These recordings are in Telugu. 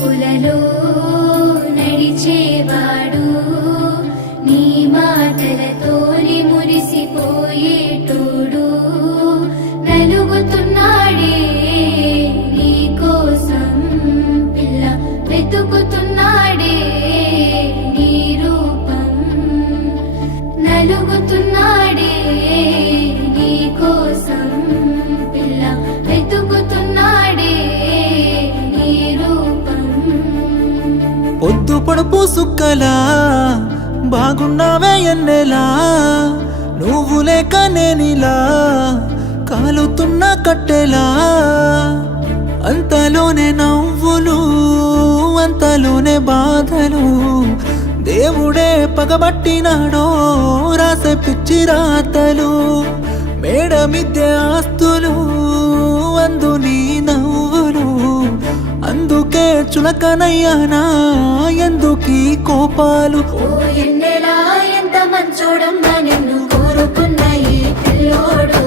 చూపులలో నడిచేవాడు నీ మాటలతోని మురిసిపోయేటోడు నలుగుతున్నాడే నీ కోసం పిల్ల వెతుకుతున్నాడే నీ రూపం నలుగుతున్నాడే నీ కోసం పిల్ల వెతుకుతున్నాడే నీ రూపం పొద్దు పొడుపు సుక్కలా బాగున్నావే ఎన్నెలా నువ్వు లేక నేనిలా కాలుతున్న కట్టెలా అంతలోనే నవ్వులు అంతలోనే బాధలు దేవుడే పగబట్టినాడో రాసే పిచ్చి రాతలు మేడ మిద్దె ఆస్తులు అందు నీ నవ్వులు అందుకే చులకనయ్యానా ఎందుకీ కోపాలు ఓ ఎన్నెలా ఎంత మంచోడమ్మా నిన్ను కోరుకున్న ఈ పిల్లోడు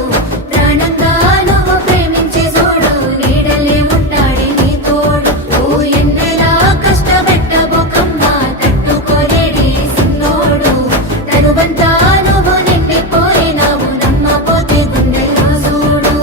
ప్రాణంగా నువ్వు ప్రేమించే చూడు నీడలే ఉంటాడే నీ తోడు ఓ ఎన్నెలా కష్టపెట్టబోకమ్మా తట్టుకోలేడి సిన్నోడు తనువంతా నువ్వు నిండిపోయినావు నమ్మపోతే గుండెల్లో చూడు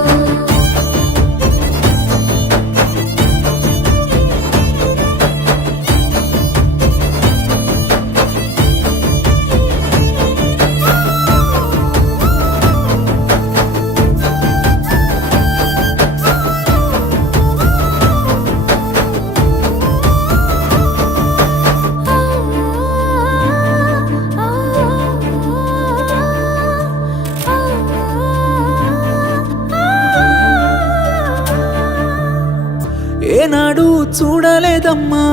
ఏనాడు చూడలేదమ్మా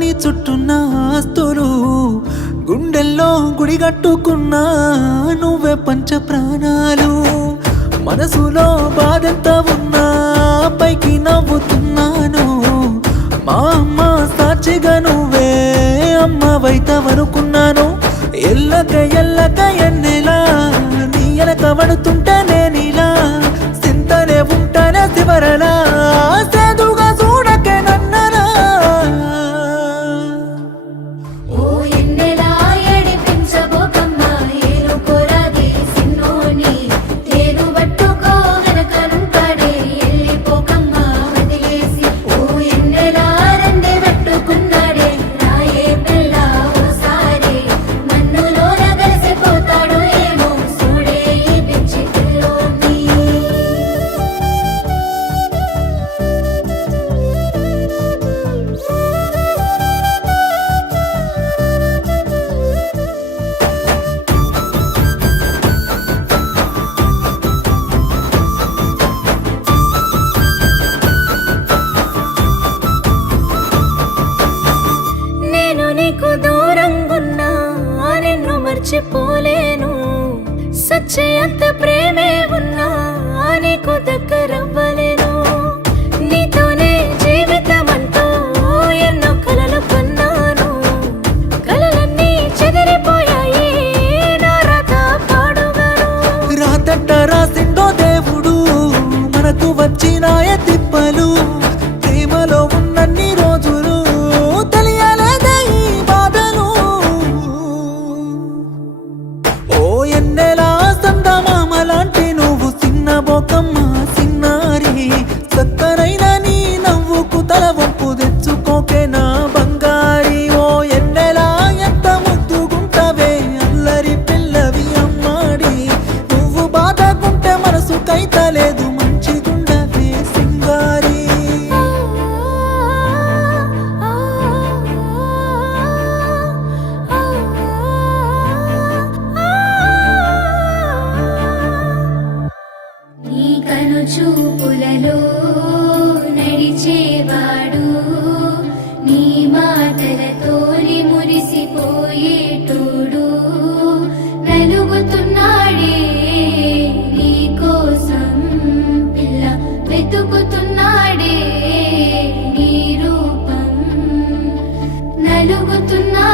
నీ చుట్టున్న ఆస్తులు గుండెల్లో గుడిగట్టుకున్నా నువ్వే పంచ ప్రాణాలు మనసులో బాధెంత ఉన్నా పైకి నవ్వుతున్నాను మా అమ్మ సాక్షిగా నువ్వే అమ్మవైతవనుకున్నాను ఎల్లక ఎల్లక ఎన్నెలా నీ ఎనక పడుతుంటే నేనిలా సింతనే ఉంటానే శివరలా సేదుగా చూడకే నన్నరా ఓ ఎన్నెలా ఏడిపించబోకమ్మా ఏలుకోరాది సిన్నోని తేను పట్టుకో వెనకనుంటాడే వెళ్ళిపోకమ్మా వదిలేసి ఓ ఎన్నెలా రెండే పెట్టుకున్నాడే రాయే పిల్ల ఓసారి మన్నులోన కలిసిపోతాడు ఏమో చూడే ఈ పిచ్చి పిల్లోని నేను నీకు దూరంగున్నా నిన్ను మర్చిపోలేను సచ్చయంత ప్రేమే ఉన్నా నీకు దగ్గరవ్వలేను నీతోనే జీవితమంటూ ఎన్నో కలలు కన్నాను కలలన్నీ చెదిరిపోయాయి నా రాత పాడుగాను రాతట్ట రాసిండో దేవుడు మనకు వచ్చినాయ తిప్పలు ప్రేమలో ఉన్నన్ని రోజులు తెలియలేదే ఈ బాధలు ఓ ఎన్నెలా సందమామ లాంటి నువ్వు చిన్న బొకమ్మ సిన్నారి సక్కరైన నీ నవ్వుకు తల వంపు తెచ్చుకోకే నా బంగారి ఓ ఎన్నెలా ఎంత ముద్దుగుంటవే అల్లరి పిల్లవి అమ్మాడి నువ్వు బాధకుంటే మనసు కైతలేదు మంచిగుండవే సింగారి నీ కను చూపులలో నడిచేవాడు నీ మాటలతోని మురిసిపోయేటోడు నలుగుతున్నాడే నీ కోసం పిల్ల వెతుకుతున్నాడే నీ రూపం నలుగుతున్నాడే